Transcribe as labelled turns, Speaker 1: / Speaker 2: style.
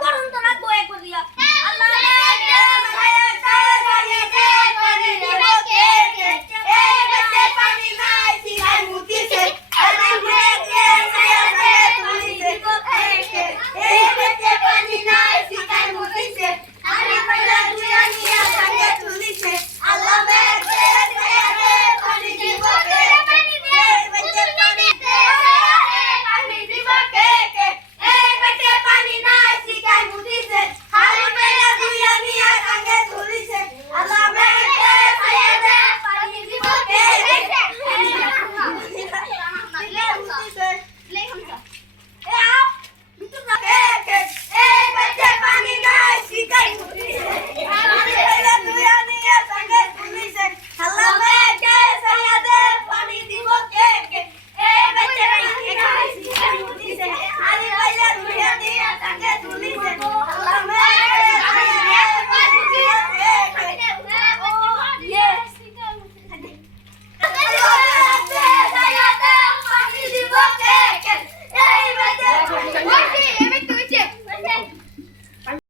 Speaker 1: করুন তো রাখবো এক